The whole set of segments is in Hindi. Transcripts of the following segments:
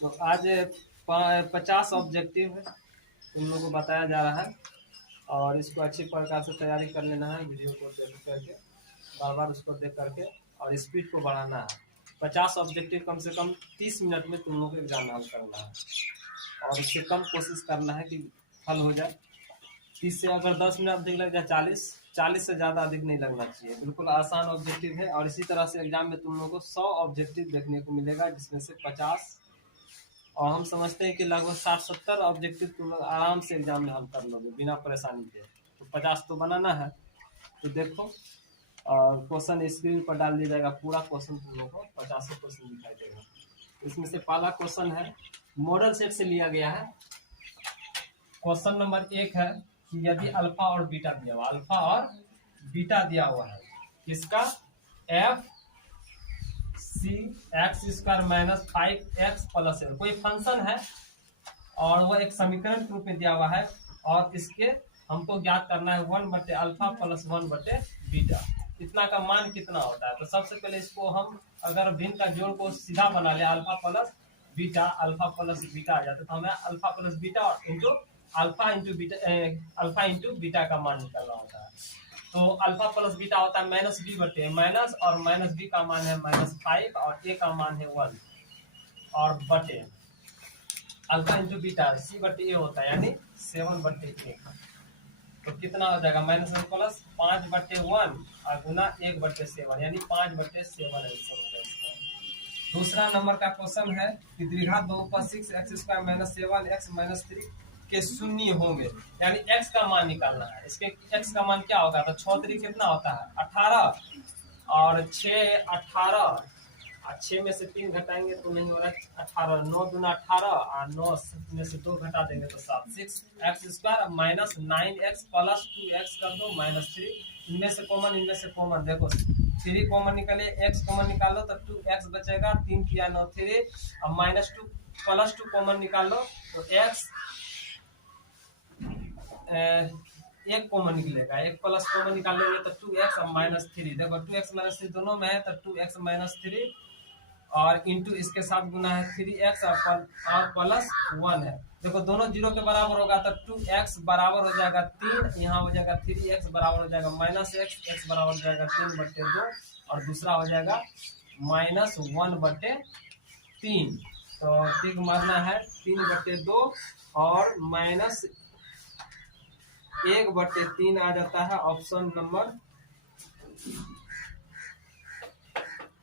तो आज 50 ऑब्जेक्टिव है तुम लोग को बताया जा रहा है और इसको अच्छी प्रकार से तैयारी कर लेना है। वीडियो को देख करके बार बार उसको देख करके और स्पीड को बढ़ाना है। 50 ऑब्जेक्टिव कम से कम 30 मिनट में तुम लोग को एग्जाम हल करना है और इससे कम कोशिश करना है कि हल हो जाए। 30 से अगर 10 मिनट अधिक लग जाए 40 से ज़्यादा अधिक नहीं लगना चाहिए। बिल्कुल आसान ऑब्जेक्टिव है और इसी तरह से एग्जाम में तुम लोगों को 100 ऑब्जेक्टिव देखने को मिलेगा, जिसमें से 50 और हम समझते हैं कि लगभग 60-70 ऑब्जेक्टिव तुम लोग आराम से एग्जाम में हल कर लोगे बिना परेशानी के। तो 50 तो बनाना है। तो देखो और क्वेश्चन स्क्रीन पर डाल दिया जाएगा, पूरा क्वेश्चन तुम लोग को 50 क्वेश्चन दिखाई देगा। इसमें से पहला क्वेश्चन है, मॉडल सेट से लिया गया है। क्वेश्चन नंबर 1 है कि यदि अल्फा और बीटा दिया हुआ, अल्फा और बीटा दिया हुआ है किसका, F C x square minus 5x plus L, कोई फंक्शन है और वो एक समीकरण के रूप में दिया हुआ है और इसके हमको ज्ञात करना है 1 अल्फा प्लस 1 बीटा, इतना का मान कितना होता है। तो सबसे पहले इसको हम अगर भिन्न का जोड़ को सीधा बना ले, अल्फा प्लस बीटा आ जाता है, तो हमें alpha plus beta into alpha into beta का मान निकालना होता है। तो अल्फा प्लस बीटा होता है माइनस बी बटे माइनस, और माइनस बी का मान है -5 और ए का मान है 1 और बटे अल्फा इंटू बीटा सी बटे ए होता है यानी 7 बटे 1। तो कितना हो जाएगा -1 प्लस 5 बटे 1 और गुना 1 बटे 7 यानी 5 बटे 7 आंसर हो जाएगा। दूसरा नंबर का क्वेश्चन है कि द्विघात बहुपद 6x square minus 7x minus 3 के शून्य होंगे, यानी x का मान निकालना है। इसके x का मान क्या होगा, तो 6 3 कितना होता है 18 और 6 18 और 6 में से 3 घटाएंगे तो नहीं हो रहा है 18, 9 दूना 18 और 9 में से 2 घटा देंगे तो 7, 6x square minus 9x plus 2x कर दो माइनस 3, इनमें से कॉमन देखो 3 कॉमन निकले, x कॉमन निकाल लो तो 2x बचेगा, 3 किया 9 3 और माइनस 2 प्लस 2 कॉमन निकाल लो तो x एक कॉमन निकलेगा, एक प्लस कॉमन निकाल लेंगे तो 2x और -3, देखो 2x -3 दोनों में है तो 2x -3 और इंटू इसके साथ गुना है 3x और प्लस 1 है। देखो दोनों जीरो के बराबर होगा तो 2x बराबर हो जाएगा 3, यहाँ हो जाएगा 3x बराबर हो जाएगा -x, x बराबर हो जाएगा 3/2 और दूसरा हो जाएगा -1/3। तो टिक मारना है 3/2 और -1/3 आ जाता है ऑप्शन नंबर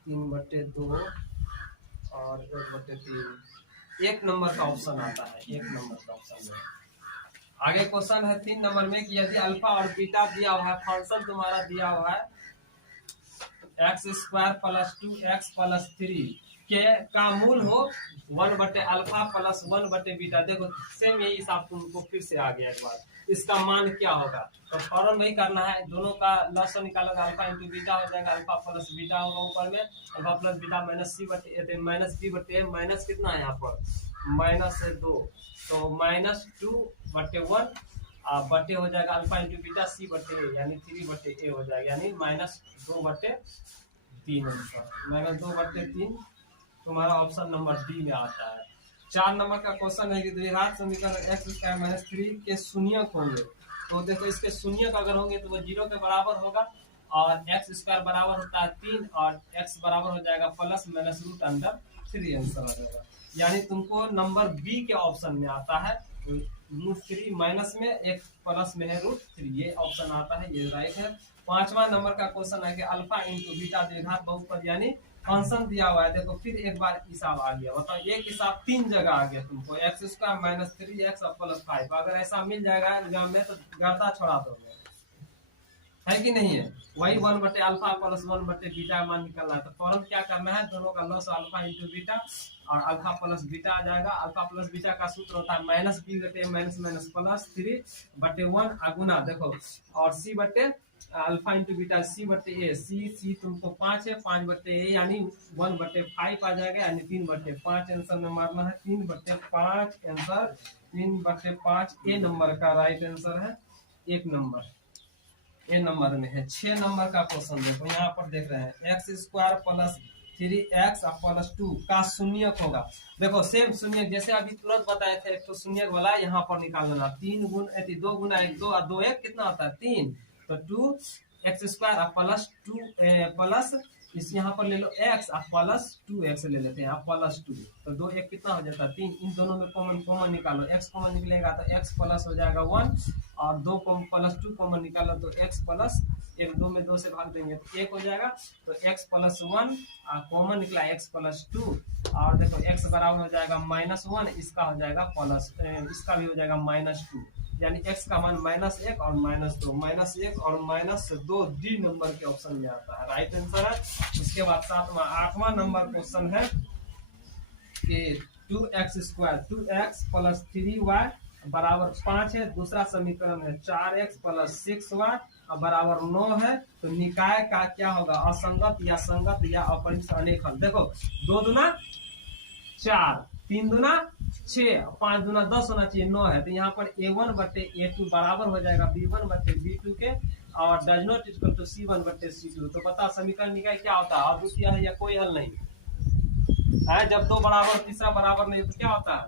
3/2 और 1/3 1 नंबर का ऑप्शन आता है, 1 नंबर का ऑप्शन है। आगे क्वेश्चन है 3 नंबर में कि यदि अल्फा और बीटा दिया हुआ है, फंक्शन तुम्हारा दिया हुआ है x square plus 2x plus 3 के का मूल हो 1/अल्फा प्लस 1/बीटा। देखो सेम यही हिसाब तुमको फिर से आ गया एक बार, इसका मान क्या होगा तो फौरन वही करना है, दोनों का लॉस निकालोगे अल्फा इंटू बीटा हो जाएगा, अल्फा प्लस बीटा होगा ऊपर में, alpha plus beta -c/a minus b/a minus कितना है यहाँ पर -2, तो -2/1 बटे हो जाएगा अल्फा इंटू बीटा c/a यानी 3/a हो जाएगा यानी -2/3 आंसर, -2/3 तुम्हारा ऑप्शन नंबर डी में आता है। 4 नंबर का क्वेश्चन है कि द्विघात समीकरण x स्क्वायर माइनस 3 के शून्यक होंगे। तो देखो इसके शून्यक अगर होंगे तो वो 0 के बराबर होगा और x स्क्वायर बराबर होता है 3 और x बराबर हो जाएगा प्लस माइनस √3 आंसर हो जाएगा। यानी तुमको नंबर बी के ऑप्शन में आता है √3 माइनस में, एक प्लस में है √3, ये ऑप्शन आता है, ये राइट है। 5वां नंबर का क्वेश्चन है कि अल्फा इंटू बीटा द्विघात बहुपद यानी फंक्शन दिया हुआ है। देखो फिर एक बार हिसाब आ गया, मतलब एक हिसाब 3 जगह आ गया तुमको, x square minus 3x plus 5, अगर ऐसा मिल जाएगा एग्जाम में तो गर्दा छोड़ा दोगे, है कि नहीं है। वही 1/अल्फा प्लस 1/बीटा मान निकलना है तो फौरन क्या करना है, दोनों का लॉस अल्फा इंटू बीटा और अल्फा प्लस बीटा आ जाएगा। अल्फा प्लस बीटा का सूत्र होता है -b/a माइनस प्लस 3/1 गुना देखो और c/a alpha into beta c/a, c तुमको 5 है 5/a यानी 1/5 आ जाएगा यानी 3/5 आंसर में मारना है, 3/5 आंसर 3/5 ए नंबर का राइट आंसर है, 1 नंबर ए नंबर में है। 6 नंबर का क्वेश्चन देखो यहाँ पर देख रहे हैं x square plus 3x plus 2 का शून्यक होगा। देखो सेम शून्यक जैसे अभी तुरंत बताए थे, एक तो शून्यक वाला यहाँ पर निकाल लेना। 2 गुना 1 2 और 2 1 कितना होता है 3, तो 2x² प्लस 2 प्लस इस यहाँ पर ले लो x प्लस 2x ले लेते हैं प्लस 2, तो 2 1 कितना हो जाता है 3। इन दोनों में कॉमन निकालो, x कॉमन निकलेगा तो x प्लस हो जाएगा 1 और 2 प्लस 2 कॉमन निकालो तो x प्लस 1 2 में 2 से भाग देंगे तो 1 हो जाएगा, तो x प्लस 1 कॉमन निकला x प्लस 2 और देखो x बराबर हो जाएगा -1, इसका हो जाएगा प्लस, इसका भी हो जाएगा -2, यानी x का मान -1 और -2, -1 और -2 डी नंबर के ऑप्शन में आता है, राइट आंसर है। उसके बाद 8वां नंबर क्वेश्चन है कि 2x प्लस 3y बराबर 5 है। दूसरा समीकरण है 4x प्लस 6y बराबर 9 है। तो निकाय का क्या होगा, असंगत या संगत या अपरिमेय अनेक हल। देखो 2 दूना 4, 3 दूना 6, 5 दूना 10 होना चाहिए, 9 है। तो यहाँ पर a1 बटे a2 बराबर हो जाएगा b1 बटे b2 के और does not equal to c1 बटे c2। तो बता समीकरण निकाय क्या होता है, अद्वितीय है या कोई हल नहीं है। जब 2 बराबर तीसरा बराबर नहीं तो क्या होता है,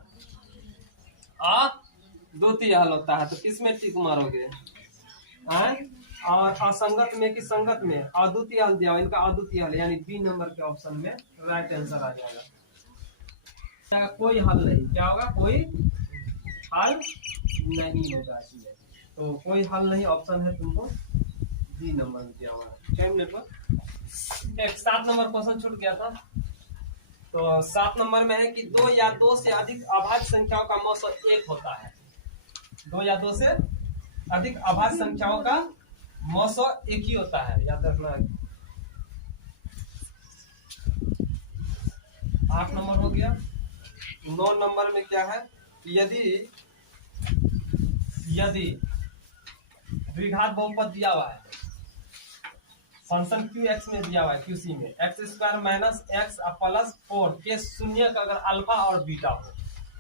अद्वितीय हल होता है। तो किसमें टिक मारोगे, और असंगत में कि संगत में, अद्वितीय हल दिया, इनका अद्वितीय हल यानी बी नंबर के ऑप्शन में राइट आंसर आ जाएगा। कोई हल नहीं, क्या होगा, कोई हल नहीं होगा इसमें, तो कोई हल नहीं ऑप्शन है तुमको बी नंबर दिया हुआ है। 7 नंबर क्वेश्चन छूट गया था। तो 7 नंबर में है कि 2 या 2 से अधिक अभाज्य संख्याओं का मौसम 1 होता है। 2 या 2 से अधिक अभाज्य संख्याओं का मौसम 1 ही होता है, याद रखना है। 8 नंबर हो गया। 9 नंबर में क्या है, यदि द्विघात बहुपद दिया हुआ है, फंक्शन QX में दिया हुआ है, QC में x² माइनस x प्लस 4 के शून्य का अगर अल्फा और बीटा हो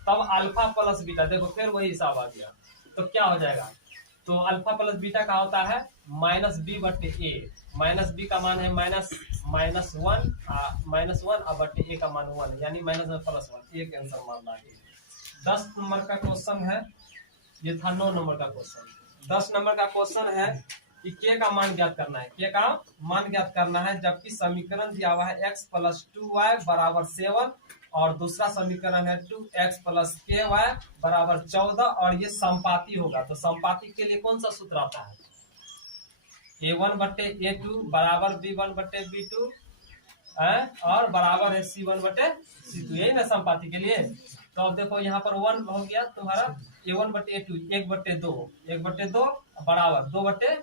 तब अल्फा प्लस बीटा, देखो फिर वही हिसाब आ गया, तो क्या हो जाएगा, तो अल्फा प्लस बीटा का होता है -b बटे a, -b का मान है -1 और बटे a का मान 1, यानी -1 प्लस 1, एक आंसर मानना है। 10 नंबर का क्वेश्चन है, ये था 9 नंबर का क्वेश्चन। 10 नंबर का क्वेश्चन है कि k का मान ज्ञात करना है, k का मान ज्ञात करना है, जबकि समीकरण दिया हुआ है x प्लस 2y बराबर 7 और दूसरा समीकरण है 2x प्लस ky बराबर 14 और ये संपाती होगा। तो संपाती के लिए कौन सा सूत्र आता है, a1 बटे a2 बराबर b1 बटे b2 और बराबर है c1 बटे c2, यही ना संपाती के लिए। तो अब देखो यहाँ पर 1 हो गया तुम्हारा a1 बटे a2, 1 बटे 2 बराबर 2 बटे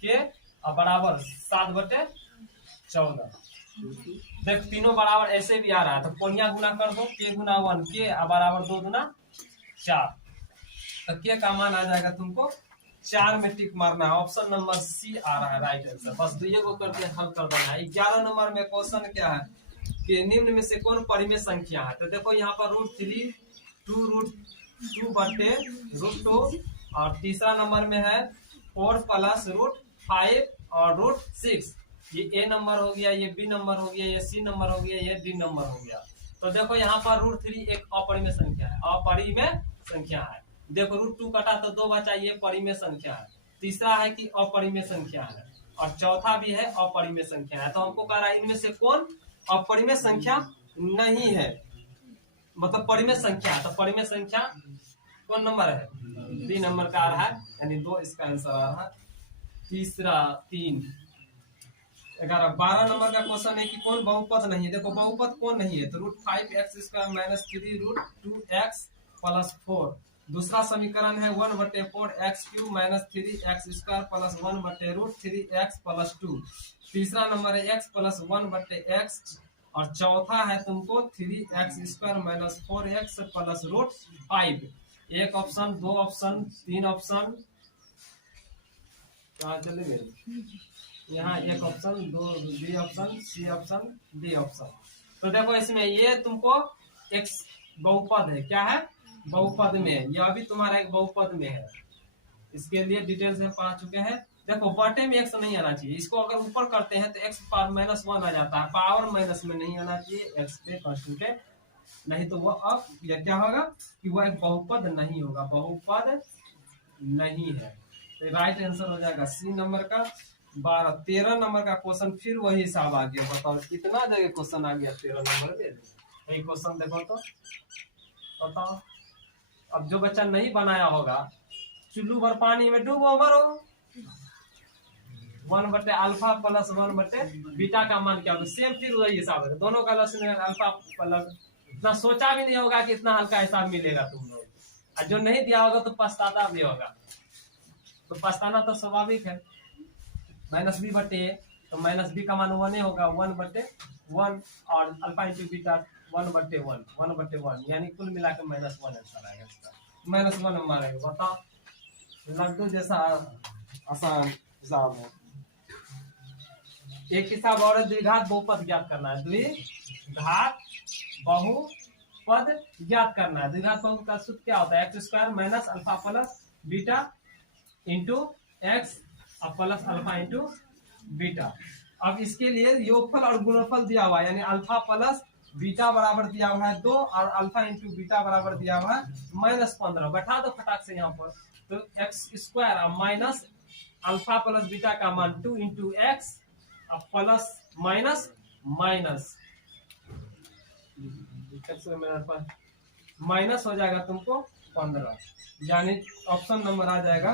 के और बराबर 7 बटे 14। देख तीनों बराबर ऐसे भी आ रहा है, तो कोनिया गुना कर दो, k गुना 1 के बराबर 2 गुना 4, तो k का मान आ जाएगा तुमको 4 में टिक मारना है। ऑप्शन नंबर सी आ रहा है राइट आंसर, बस 2 को करके हल कर देना है। 11 नंबर में क्वेश्चन क्या है कि निम्न में से कौन परिमेय संख्या है। तो देखो यहाँ पर √3 2 बटे √2 और तीसरा नंबर में है 4 प्लस √5 और √6, ये ए नंबर हो गया, ये बी नंबर हो गया, ये सी नंबर हो गया, ये डी नंबर हो गया। तो देखो यहाँ पर √3 एक अपरिमेय संख्या है, अपरिमेय संख्या है। देखो √2 कटा तो 2 बचा, ये परिमेय संख्या है। तीसरा है कि अपरिमेय संख्या है और चौथा भी है अपरिमेय संख्या है। तो हमको कह रहा है इनमें से कौन अपरिमेय संख्या नहीं है, मतलब परिमेय संख्या है। तो परिमेय संख्या कौन नंबर है, बी नंबर का आ रहा है, यानी 2 इसका आंसर आ रहा है। तीसरा 3 11 12 नंबर का क्वेश्चन है कि कौन बहुपद नहीं है। देखो बहुपद कौन नहीं है, तो √5x² माइनस 3 √2x प्लस 4। दूसरा समीकरण है 1 बटे 4x³ माइनस 3x² प्लस 1 बटे √3x प्लस 2। तीसरा नंबर है x प्लस 1 बटे x और चौथा है तुमको 3x² माइनस 4x प्लस √5। एक ऑप्शन, 2 ऑप्शन, 3 ऑप्शन, कहाँ चले गए, यहाँ एक option, 2 B option, C option, D option. तो देखो इसमें ये तुमको एक बहुपद है, क्या है, बहुपद में, यह भी तुम्हारा एक बहुपद में है। इसके लिए डिटेल्स में पढ़ा चुके हैं। देखो बटे में x नहीं आना चाहिए, इसको अगर ऊपर करते हैं तो x पावर -1 आ जाता है, पावर माइनस में नहीं आना चाहिए, x पे कॉन्स्टेंट, नहीं तो वो अब यह क्या होगा कि वह एक बहुपद नहीं होगा, बहुपद नहीं है। तो राइट आंसर हो जाएगा सी नंबर का 12। 13 नंबर का क्वेश्चन फिर वही हिसाब आ गया, बताओ कितना जगह क्वेश्चन आ गया 13 नंबर में। यही क्वेश्चन देखो तो बताओ। अब जो बच्चा नहीं बनाया होगा, चुल्लू भर पानी में डूबो मरो, 1/अल्फा प्लस 1/बीटा का मान क्या होगा, सेम फिर वही हिसाब है, दोनों का लसन अल्फा प्लस, इतना सोचा भी नहीं होगा कि इतना हल्का हिसाब मिलेगा तुम लोग, और जो नहीं दिया होगा तो पछताता भी होगा, तो पछताना तो स्वाभाविक है। -b बटे तो -b का मान 1 होगा, 1/1 और अल्फा इंटू बीटा 1/1, 1/1 यानी कुल मिला के -1 आंसर आएगा इसका, -1 हम मारेंगे। बताओ लड्डू जैसा आसान हिसाब है। एक हिसाब और है, द्विघात बहुपद ज्ञात करना है, द्विघात बहुपद ज्ञात करना है। द्विघात बहुपद का सूत्र क्या होता है, x² minus alpha plus beta into x plus alpha into beta. अब इसके लिए योगफल और गुणनफल दिया हुआ है, यानी अल्फा प्लस बीटा बराबर दिया हुआ है 2 और अल्फा इंटू बीटा बराबर दिया हुआ है -15। बैठा दो फटाक से यहाँ पर, तो x² minus alpha plus beta का मान 2 into x plus minus minus हो जाएगा तुमको 15, यानी ऑप्शन नंबर आ जाएगा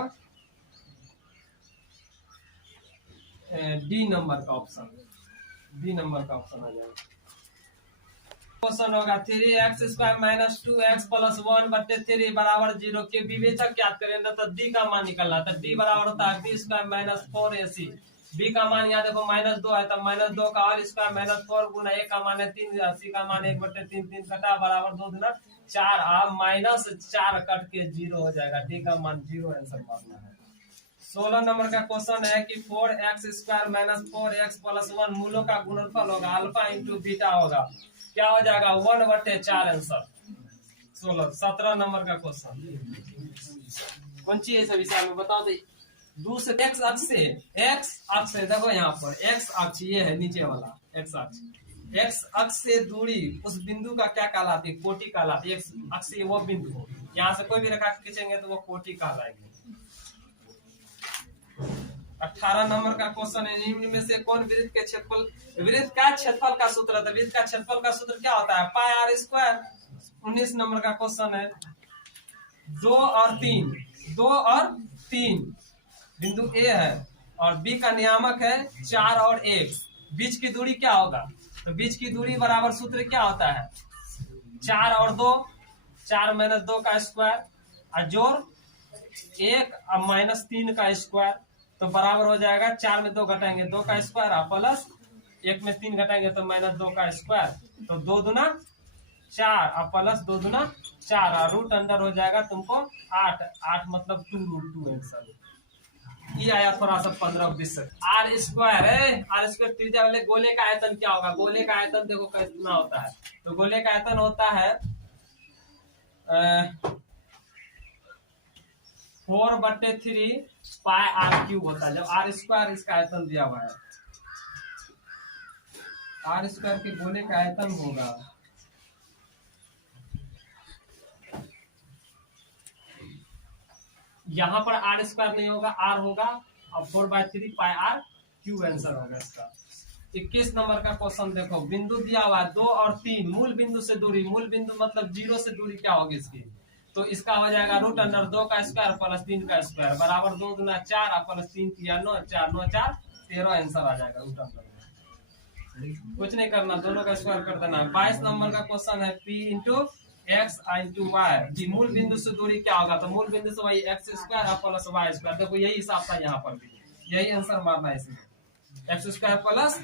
डी नंबर का ऑप्शन, डी नंबर का ऑप्शन आ जाएगा। क्वेश्चन होगा 3x² माइनस 2x प्लस 1/3 बराबर 0 के विवेचक ज्ञात करें ना, तो डी का मान निकलना, तो डी बराबर होता है b² माइनस 4ac। बी का मान यहाँ देखो -2 है, तो -2 का और स्क्वायर -4 गुना a का मान है 3, c का मान 1/3, 3 कटा बराबर 2 दूना 4, -4 कट के 0 हो जाएगा, डी का मान 0 आंसर मारना है। 16 नंबर का क्वेश्चन है कि 4x² माइनस 4x प्लस 1 मूलों का गुणनफल होगा, अल्फा इंटू बीटा होगा, क्या हो जाएगा 1/4 आंसर। 17 नंबर का क्वेश्चन कौन सी है सभी साल में बताओ तो। दूसरे x अक्ष से देखो यहाँ पर x अक्ष ये है नीचे वाला x अक्ष से दूरी उस बिंदु का क्या कहलाती है, कोटि कहलाती है। x अक्ष से वो बिंदु हो, यहाँ से कोई भी रेखा खींचेंगे तो वो कोटि कहलाएंगे। 18 नंबर का क्वेश्चन है, निम्न में से कौन वृत्त के क्षेत्रफल, वृत्त का क्षेत्रफल का सूत्र है, वृत्त का क्षेत्रफल का सूत्र क्या होता है, पाई r²। 19 नंबर का क्वेश्चन है 2 और 3 बिंदु A है और B का नियामक है 4 और 1, बीच की दूरी क्या होगा, तो बीच की दूरी बराबर सूत्र क्या होता है 4 और 2, 4 - 2 का स्क्वायर और जोड़ 1 और -3 का स्क्वायर, तो बराबर हो जाएगा 4 में 2 घटाएंगे 2 का स्क्वायर और प्लस 1 में 3 घटाएंगे तो -2 का स्क्वायर, तो 2 दूना 4 और प्लस 2 दूना 4 और रूट अंडर हो जाएगा तुमको 8 मतलब 2√2 आंसर। ये आया थोड़ा सा 15-20 r² है, r² त्रिज्या वाले गोले का आयतन क्या होगा, गोले का आयतन देखो कितना होता है, तो गोले का आयतन होता है 4/3 पाई r³ होता है, जब r² इसका आयतन दिया हुआ है, r² के गोले का आयतन होगा यहाँ पर r² नहीं होगा, r होगा और 4/3 पाई r³ आंसर होगा इसका। 21 नंबर का क्वेश्चन देखो, बिंदु दिया हुआ 2 और 3, मूल बिंदु से दूरी, मूल बिंदु मतलब 0 से दूरी क्या होगी इसकी, तो इसका हो जाएगा √2 का स्क्वायर प्लस 3 का स्क्वायर बराबर 2 दूना 4 और प्लस 3 किया 9, 4 9 4 13 आंसर आ जाएगा √2। कुछ नहीं करना, दोनों का स्क्वायर कर देना। 22 नंबर का क्वेश्चन है p into x into Y, जी मूल बिंदु से दूरी क्या होगा, तो मूल बिंदु से वही x² प्लस y², देखो यही हिसाब था यहाँ पर भी, यही आंसर मारना है इसमें, x² प्लस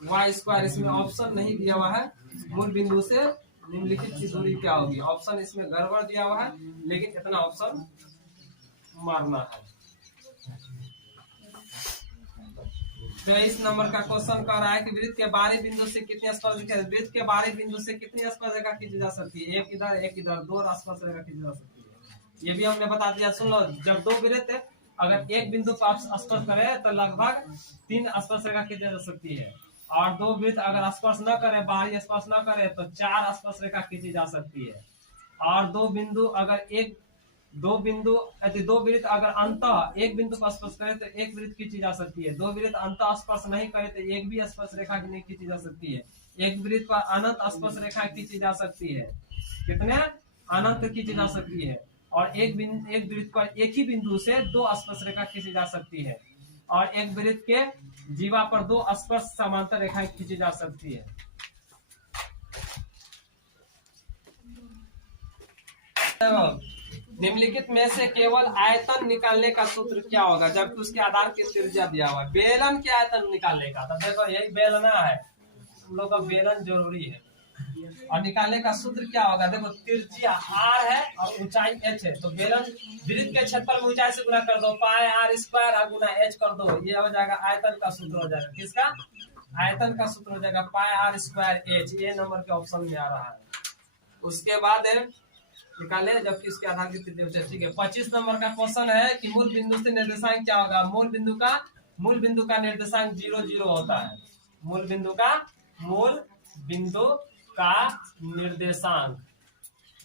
y², इसमें ऑप्शन नहीं दिया हुआ है, मूल बिंदु से निम्नलिखित की दूरी क्या होगी, ऑप्शन इसमें गड़बड़ दिया हुआ है, लेकिन इतना ऑप्शन मारना है। 23 नंबर का क्वेश्चन कह रहा है कि वृत्त के बाहरी बिंदु से कितनी स्पर्शिका, वृत्त के बाहरी बिंदु से कितनी स्पर्शिका खींची जा सकती है, एक इधर 2 स्पर्शिका खींची जा सकती है। ये भी हमने बता दिया, सुन लो, जब दो वृत्त अगर एक बिंदु पर आप स्पर्श करें तो लगभग 3 स्पर्श रेखा खींची जा सकती है, और 2 वृत्त अगर स्पर्श न करे, बाहरी स्पर्श न करे, तो 4 स्पर्श रेखा खींची जा सकती है। और 2 बिंदु अगर दो वृत्त अगर अंतः एक बिंदु पर स्पर्श करे तो 1 वृत्त खींची जा सकती है। 2 वृत्त अंतः स्पर्श नहीं करे तो 1 भी स्पर्श रेखा नहीं खींची जा सकती है। 1 वृत्त पर अनंत स्पर्श रेखा खींची जा सकती है। कितने अनंत खींची जा सकती है। और एक वृत्त पर एक ही बिंदु से 2 स्पर्श रेखा खींची जा सकती है। और एक वृत्त के जीवा पर 2 स्पर्श समांतर रेखाएं खींची जा सकती है। निम्नलिखित में से केवल आयतन निकालने का सूत्र क्या होगा जबकि उसके आधार की त्रिज्या दिया हुआ है। बेलन के आयतन निकालने का, तो देखो यही बेलना है, हम लोग का बेलन जरूरी है। और निकालने का सूत्र क्या होगा, देखो त्रिज्या r है और ऊंचाई h है, तो बेलन वृत्त के क्षेत्रफल में ऊंचाई से गुना कर दो, पाई r स्क्वायर गुना h कर दो, ये हो जाएगा आयतन का सूत्र हो जाएगा। किसका आयतन का सूत्र हो जाएगा पाई r स्क्वायर h, ये नंबर के ऑप्शन में आ रहा है। उसके बाद निकाले जबकि इसके आधार की त्रिज्या। ठीक है, 25 नंबर का क्वेश्चन है कि मूल बिंदु से निर्देशांक क्या होगा। मूल बिंदु का निर्देशांक 0 0 होता है। मूल बिंदु का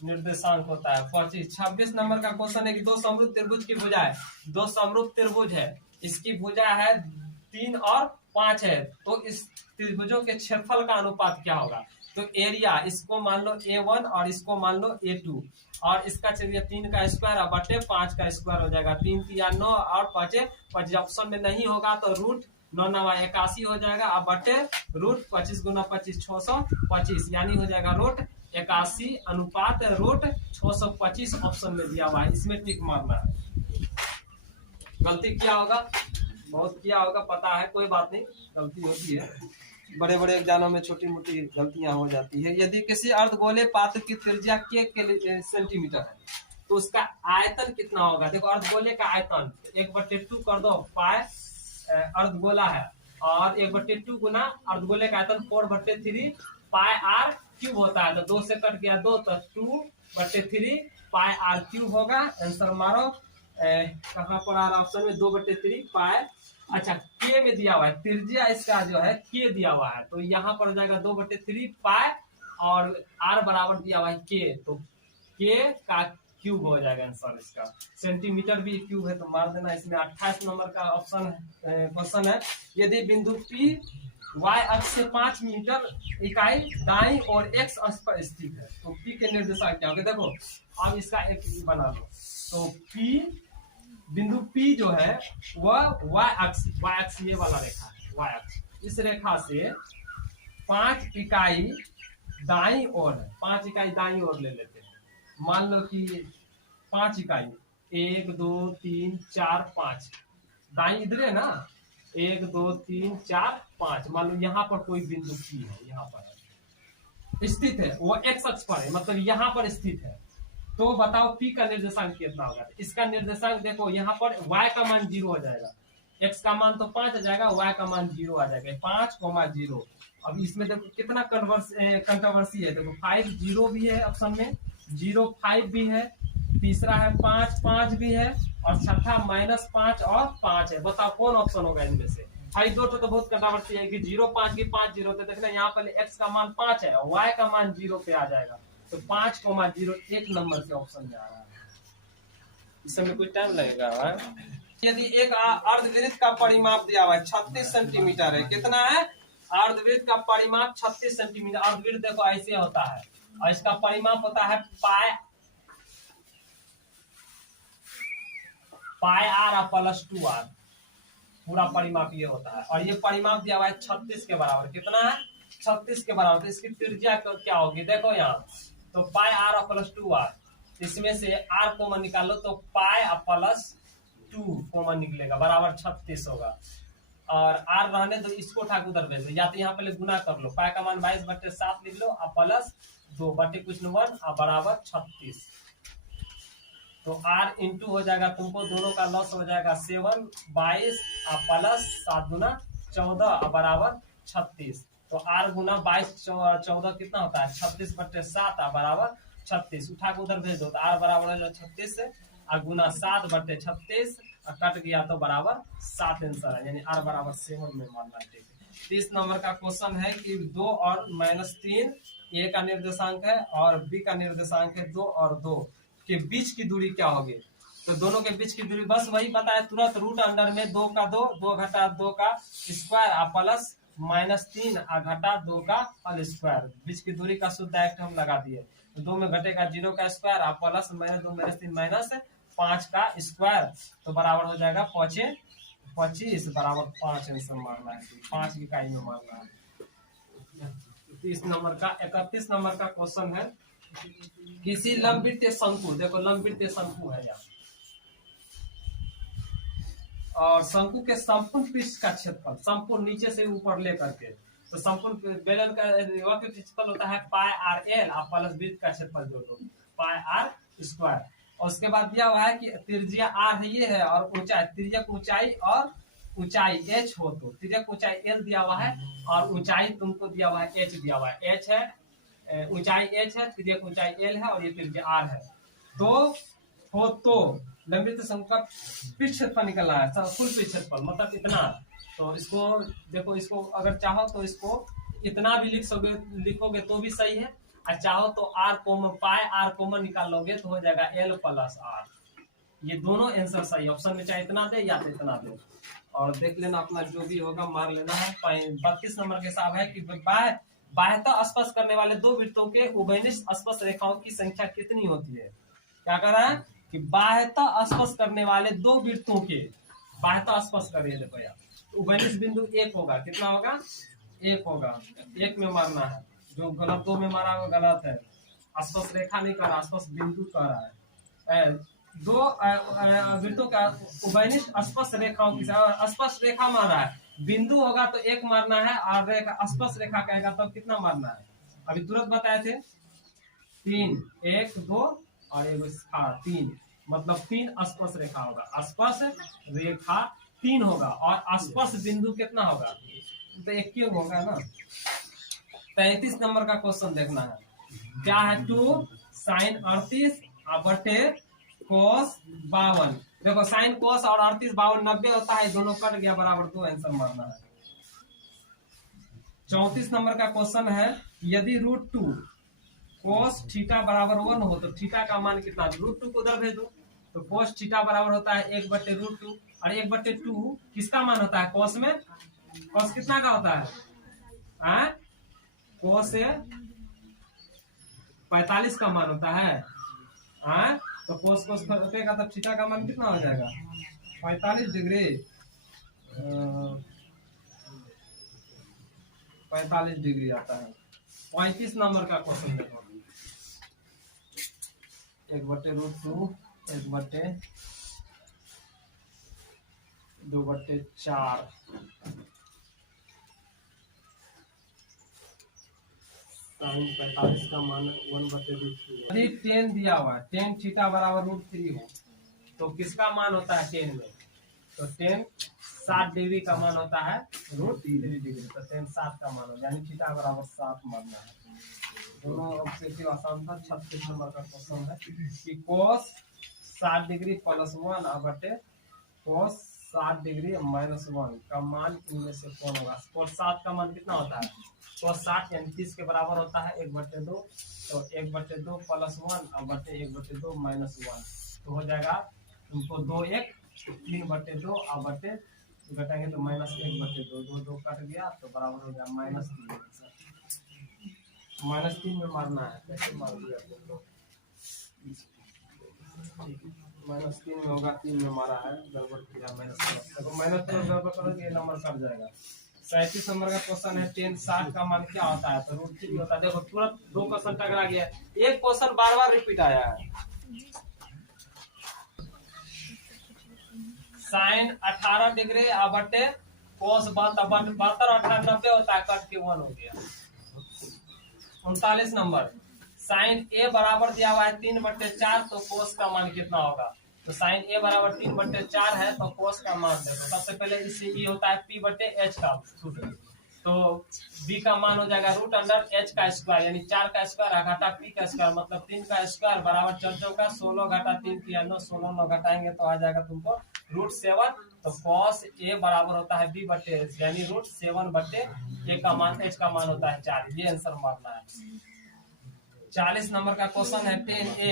निर्देशांक होता है 25। 26 नंबर का क्वेश्चन है कि 2 समरूप त्रिभुज की भुजाएं, 2 समरूप त्रिभुज है, इसकी भुजा है 3 और 5 है, तो इस त्रिभुजों के क्षेत्रफल का अनुपात क्या होगा। तो एरिया इसको मान लो A1 और इसको मान लो A2, और इसका चलिए 3 का स्क्वायर और बटे 5 का स्क्वायर हो जाएगा। 3 3 9 और 5 25 ऑप्शन में नहीं होगा तो रूट 9 9 81 हो जाएगा, अब बटे रूट 25 गुना 25 625, यानी हो जाएगा रूट 81 अनुपात रूट 625 ऑप्शन में दिया हुआ है। इसमें टिक मारना है। गलती क्या होगा, बहुत किया होगा पता है, कोई बात नहीं, गलती होती है, बड़े बड़े एग्जामों में छोटी मोटी गलतियां हो जाती है। यदि किसी अर्धगोले पात्र की त्रिज्या के सेंटीमीटर है तो उसका आयतन कितना होगा। देखो अर्धगोले का आयतन 1/2 कर दो, पाई अर्धगोला है, और 1/2 गुना अर्धगोले का आयतन 4/3 पाई r क्यूब होता है, तो 2 से कट गया 2, तो 2/3 पाई r क्यूब होगा। आंसर मारो, कहाँ पर आ रहा ऑप्शन में 2/3 पाई। अच्छा, के में दिया हुआ है, त्रिज्या इसका जो है के दिया हुआ है, तो यहाँ पर हो जाएगा 2/3 पाई, और r बराबर दिया हुआ है के, तो के का क्यूब हो जाएगा आंसर इसका। सेंटीमीटर भी क्यूब है तो मार देना। इसमें 28 नंबर का ऑप्शन क्वेश्चन है, यदि बिंदु P y अक्ष से 5 मीटर इकाई दाईं और x अक्ष पर स्थित है तो P के निर्देशांक क्या होगा। देखो अब इसका एक बना लो, तो P बिंदु P जो है वह y अक्ष ये वाला रेखा है, y अक्ष, इस रेखा से 5 इकाई दाईं ओर है, 5 इकाई दाईं ओर ले लेते हैं। मान लो कि 5 इकाई 1 2 3 4 5 दाईं इधर है ना, 1 2 3 4 5, मान लो यहाँ पर कोई बिंदु P है, यहाँ पर स्थित है, वो x अक्ष पर है, मतलब यहाँ पर स्थित है, तो बताओ P का निर्देशांक कितना होगा। इसका निर्देशांक देखो यहाँ पर y का मान 0 हो जाएगा, x का मान तो 5 आ जाएगा, y का मान 0 आ जाएगा, 5,0। अब इसमें देखो कितना कंट्रोवर्सी है, देखो 5 0 भी है ऑप्शन में, 0 5 भी है, तीसरा है 5 5 भी है, और छठा -5 और 5 है। बताओ कौन ऑप्शन होगा इनमें से। भाई दो तो बहुत कंट्रोवर्सी है कि 0 5 की 5 0, तो देखना यहाँ पर x का मान 5 है और y का मान 0 पे आ जाएगा, तो 5,0 एक नंबर के ऑप्शन में आ रहा है। इसमें कुछ टाइम लगेगा है? यदि एक अर्धवृत्त का परिमाप दिया हुआ है 36 सेंटीमीटर है, कितना है अर्धवृत्त का परिमाप 36 सेंटीमीटर। अर्धवृत्त देखो ऐसे होता है और इसका परिमाप होता है पाई r प्लस 2r, पूरा परिमाप ये होता है। और ये परिमाप दिया हुआ है 36 के बराबर, कितना है 36 के बराबर। तो इसकी त्रिज्या क्या होगी, देखो यहाँ, तो पाई r प्लस 2r, इसमें से r कॉमन निकालो तो पाई प्लस 2 कॉमन निकलेगा, बराबर 36 होगा। और r रहने तो इसको उठा के उधर भेज दो, या तो यहाँ पहले गुना कर लो, पाई का मान 22/7 लिख लो, और प्लस 2 बटे कुछ 1 और बराबर 36। तो r इंटू हो जाएगा, तुमको दोनों का लॉस हो जाएगा 7 22 और प्लस 7 गुना 14 और बराबर 36। तो r गुना 22 14 कितना होता है 36/7 और बराबर 36। उठा के उधर भेज दो तो r बराबर हो जाएगा 36 और गुना 7/36 और कट गया तो बराबर 7 आंसर है, यानी R बराबर 7 में मानना है। ठीक है, 30 नंबर का क्वेश्चन है कि 2 और -3 ए का निर्देशांक है और बी का निर्देशांक है 2 और 2 के बीच की दूरी क्या होगी। तो दोनों के बीच की दूरी बस वही बताया तुरंत, रूट अंडर में 2 का 2, 2 घटा 2 का स्क्वायर और प्लस -3 और घटा 2 का होल स्क्वायर, बीच की दूरी का शुद्ध डायरेक्ट हम लगा दिए। तो 2 में घटेगा 0 का स्क्वायर और प्लस -2 - 3 -5 का स्क्वायर, तो बराबर हो जाएगा 25 बराबर 5 आंसर मारना है, 5 इकाई में मारना है। 30 नंबर का 31 नंबर का क्वेश्चन है, किसी लंबवृत्तीय शंकु, देखो लंबवृत्तीय शंकु है यहाँ, और शंकु के संपूर्ण पृष्ठ का क्षेत्रफल, संपूर्ण नीचे से ऊपर लेकर के, तो संपूर्ण बेलन का वक्र क्षेत्रफल होता है पाई आर एल और प्लस वृत्त का क्षेत्रफल जोड़ दो पाई आर स्क्वायर। और उसके बाद दिया हुआ है कि त्रिज्या आर है ये है और ऊंचाई, तिर्यक ऊंचाई और ऊंचाई एच हो, तो तिर्यक ऊंचाई एल दिया हुआ है और ऊंचाई तुमको दिया हुआ है एच दिया हुआ है, एच है ऊंचाई एच है, तिर्यक ऊंचाई एल है और ये त्रिज्या आर है। तो लंबवृत्तीय शंकु का पृष्ठ क्षेत्रफल निकलना है, कुल पृष्ठ क्षेत्रफल मतलब इतना। तो इसको देखो, इसको अगर चाहो तो इसको इतना भी लिखोगे तो भी सही है, और चाहो तो R common pi R common निकाल लोगे तो हो जाएगा एल प्लस आर। ये दोनों आंसर सही, ऑप्शन में चाहे इतना दे या तो इतना दे, और देख लेना अपना जो भी होगा मार लेना है। 32 नंबर के हिसाब है कि बाह्यतः स्पर्श करने वाले दो वृत्तों के उभयनिष्ठ स्पर्श रेखाओं की संख्या कितनी होती है। क्या कर रहा है कि बाह्यतः स्पर्श करने वाले दो वृत्तों के, बाह्यतः स्पर्श कर रही है, देखो यार उभयनिष्ठ बिंदु 1 होगा, कितना होगा 1 होगा, 1 में मारना है, जो गलत 2 में मारा वो गलत है, स्पर्श रेखा नहीं कर रहा, स्पर्श बिंदु कर रहा है। दो वृत्तों का उभयनिष्ठ स्पर्श रेखाओं की, स्पर्श रेखा मारा है, बिंदु होगा तो 1 मारना है और स्पर्श रेखा कहेगा तो कितना मारना है, अभी तुरंत बताए थे 3, 1 2 और 3, मतलब 3 स्पर्श रेखा होगा, स्पर्श रेखा 3 होगा और स्पर्श बिंदु कितना होगा, तो 1 क्यों होगा ना। 33 नंबर का क्वेश्चन देखना है, क्या है 2 sin 38 बटे cos 52। देखो साइन कोस और 38 52 90 होता है, दोनों कट गया बराबर 2 आंसर मारना है। 34 नंबर का क्वेश्चन है, यदि √2 cos थीटा बराबर 1 हो तो थीटा का मान कितना, √2 को उधर भेजो, तो cos थीटा बराबर होता है 1/√2 और 1/2 किसका मान होता है, cos में, cos कितना का होता है, cos 45 का मान होता है, तो cos कटेगा तब थीटा का मान कितना हो जाएगा 45 डिग्री, 45 डिग्री आता है। 35 नंबर का क्वेश्चन देखो, 1/√2 1/2/4 साइन 45 का मान 1/√2। यदि 10 दिया हुआ है, 10 थीटा बराबर √3 हो तो किसका मान होता है 10 में, तो 10 60 डिग्री का मान होता है √3 डिग्री, तो 10 60 का मान हो, यानी थीटा बराबर 7 मानना है। दोनों ऑब्जेक्टिव आसान था। 36 नंबर का क्वेश्चन है कि cos 60 डिग्री +1 बटे cos 60 डिग्री -1 का मान इनमें से कौन होगा। cos 7 का मान कितना होता है, cos 60 यानी 30 के बराबर होता है 1/2, तो 1/2 +1 बटे 1/2 -1, तो हो जाएगा तुमको 2 1 3/2 और बटे घटाएंगे तो -1/2, 2 2 कट गया तो बराबर हो गया -3। -3 में मारना है, कैसे मार दिया तुमको, -3 में होगा, 3 में मारा है, गड़बड़ किया, -3 गड़बड़ करोगे ये नंबर कट जाएगा। 37 नंबर का क्वेश्चन है, 10 60 का मान क्या होता है, तो √3 होता है। देखो तुरंत 2 क्वेश्चन टकरा गया, एक क्वेश्चन बार बार रिपीट आया है। साइन 18 डिग्री बटे cos 72 18 90 होता है, कट के 1 हो गया। 39 नंबर, साइन ए बराबर दिया हुआ है 3/4, तो cos का मान कितना होगा, तो साइन ए बराबर 3/4 है तो cos का मान देखो, सबसे पहले इससे ई होता है p/h का सूत्र, तो b का मान हो जाएगा √h का स्क्वायर, यानी 4 का स्क्वायर घटा p का स्क्वायर, मतलब 3 का स्क्वायर बराबर 4 का 16 घटा 3 किया 9, 16 9 घटाएंगे तो आ जाएगा तुमको √7, तो cos A बराबर होता है B बटे H, यानी √7 बटे A का मान, H का मान होता है 4। ये आंसर मारना है। 40 नंबर का क्वेश्चन है 10A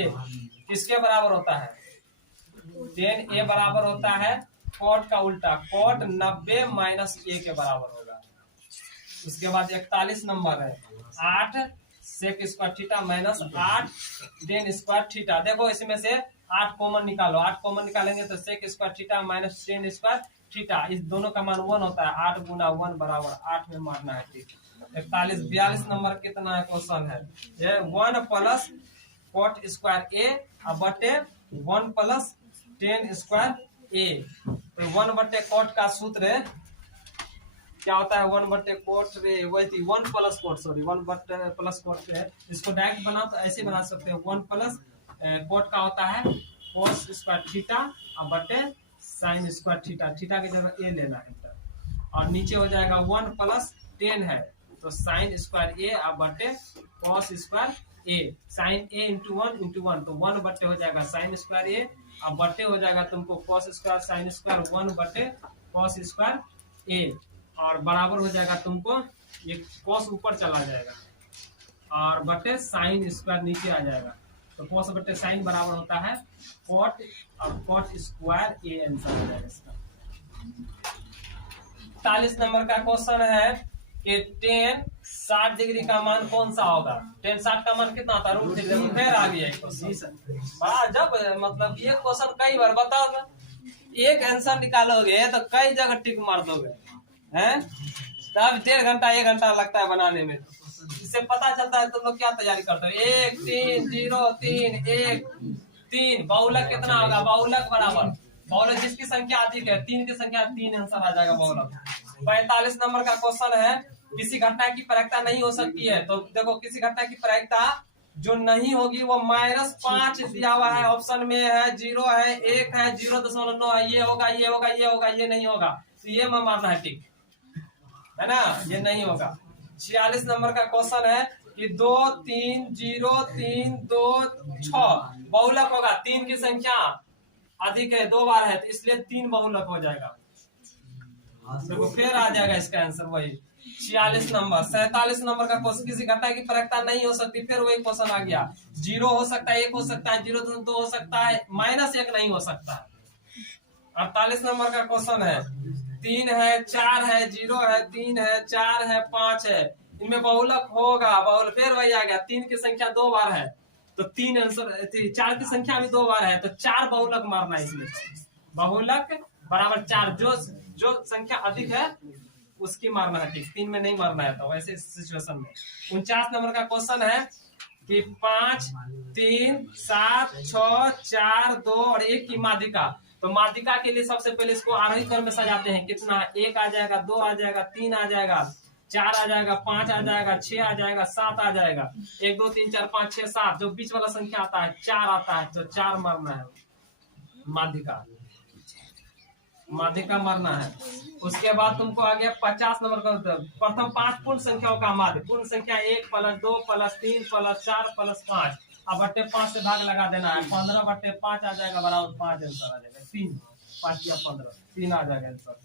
किसके बराबर होता है? 10A बराबर होता है cot का उल्टा, cot 90 माइनस A के बराबर होगा। उसके बाद 41 नंबर है 8 sec square theta minus 8 tan square theta. देखो इसमें से 8 कॉमन निकालो, 8 कॉमन निकालेंगे तो sec square theta minus tan square theta, इस दोनों का मान 1 होता है। 8 गुना 1 बराबर 8 में मारना है। ठीक, 42 नंबर कितना है क्वेश्चन है? ये 1 प्लस cot स्क्वायर A बटे 1 प्लस tan स्क्वायर A। तो 1 बटे cot का सूत्र क्या होता है? 1 बटे कोट रे वही 1 प्लस कोट, सॉरी 1 बटे प्लस कोट है। इसको डायरेक्ट बना तो ऐसे बना सकते हैं, 1 प्लस कोट का होता है कोस स्क्वायर थीटा और बटे साइन स्क्वायर थीटा, थीटा की जगह ए लेना है और नीचे हो जाएगा 1 प्लस tan है तो साइन स्क्वायर ए और बटे कॉस स्क्वायर ए, साइन ए इंटू 1 तो 1 बटे हो जाएगा साइन स्क्वायर ए और बटे हो जाएगा तुमको कॉस स्क्वायर साइन स्क्वायर 1 बटे कॉस स्क्वायर ए और बराबर हो जाएगा तुमको ये कॉस ऊपर चला जाएगा और बटे साइन स्क्वायर नीचे आ जाएगा। तो कॉस बटे साइन बराबर होता है कॉट और कॉट स्क्वायर ए, आंसर हो जाएगा इसका। 40 नंबर का क्वेश्चन है कि tan 60 डिग्री का मान कौन सा होगा? tan 60 का मान कितना होता है? फिर आ गया क्वेश्चन। जब मतलब ये क्वेश्चन कई बार बताओ ना, एक आंसर निकालोगे तो कई जगह टिक मार दोगे हैं, तब 1.5 घंटा 1 घंटा लगता है बनाने में। इससे पता चलता है तुम लोग क्या तैयारी करते हो। 1 3 0 3 1 3 बहुलक कितना होगा? बहुलक बराबर बहुलक जिसकी संख्या अधिक है 3 की संख्या 3 आंसर आ जाएगा बहुलक। 45 नंबर का क्वेश्चन है किसी घटना की प्रायिकता नहीं हो सकती है। तो देखो किसी घटना की प्रायिकता जो नहीं होगी वो -5 दिया हुआ है, ऑप्शन में है 0 है 1 है 0.9 है, ये होगा ये होगा ये होगा ये नहीं होगा, तो ये मैं मारना है ठीक है ना, ये नहीं होगा। 46 नंबर का क्वेश्चन है कि 2 3 0 3 2 6 बहुलक होगा, 3 की संख्या अधिक है 2 बार है तो इसलिए 3 बहुलक हो जाएगा। देखो फिर आ जाएगा इसका आंसर वही 46 नंबर। 47 नंबर का क्वेश्चन किसी घटना की प्रायिकता नहीं हो सकती, फिर वही क्वेश्चन आ गया। 0 हो सकता है 1 हो सकता है 0.2 हो सकता है -1 नहीं हो सकता है। 48 नंबर का क्वेश्चन है 3 है 4 है 0 है 3 है 4 है 5 है, इनमें बहुलक होगा। बहुलक फिर वही आ गया, 3 की संख्या 2 बार है तो 3 आंसर, 4 की संख्या भी 2 बार है तो 4 बहुलक मारना है इसमें। बहुलक बराबर 4, जो संख्या अधिक है उसकी मारना है ठीक, 3 में नहीं मारना है। तो वैसे सिचुएशन में 49 नंबर का क्वेश्चन है कि 5 3 7 6 4 2 और 1 की माध्यिका। तो माध्यिका के लिए सबसे पहले इसको आरोही क्रम में सजाते हैं। कितना? 1 आ जाएगा 2 आ जाएगा 3 आ जाएगा 4 आ जाएगा 5 आ जाएगा 6 आ जाएगा 7 आ जाएगा 1 2 3 4 5 6 7, जो बीच वाला संख्या आता है 4 आता है तो 4 मारना है माध्यिका, माध्यिका मारना है। उसके बाद तुमको आ गया 50 नंबर का प्रथम 5 पूर्ण संख्याओं का माध्य। पूर्ण संख्या 1 + 2 + 3 + 4 + 5 अब बट्टे 5 से भाग लगा देना है। 15 बट्टे 5 आ जाएगा बराबर 5 आंसर आ जाएगा। 3 5 या 15 3 आ जाएगा आंसर।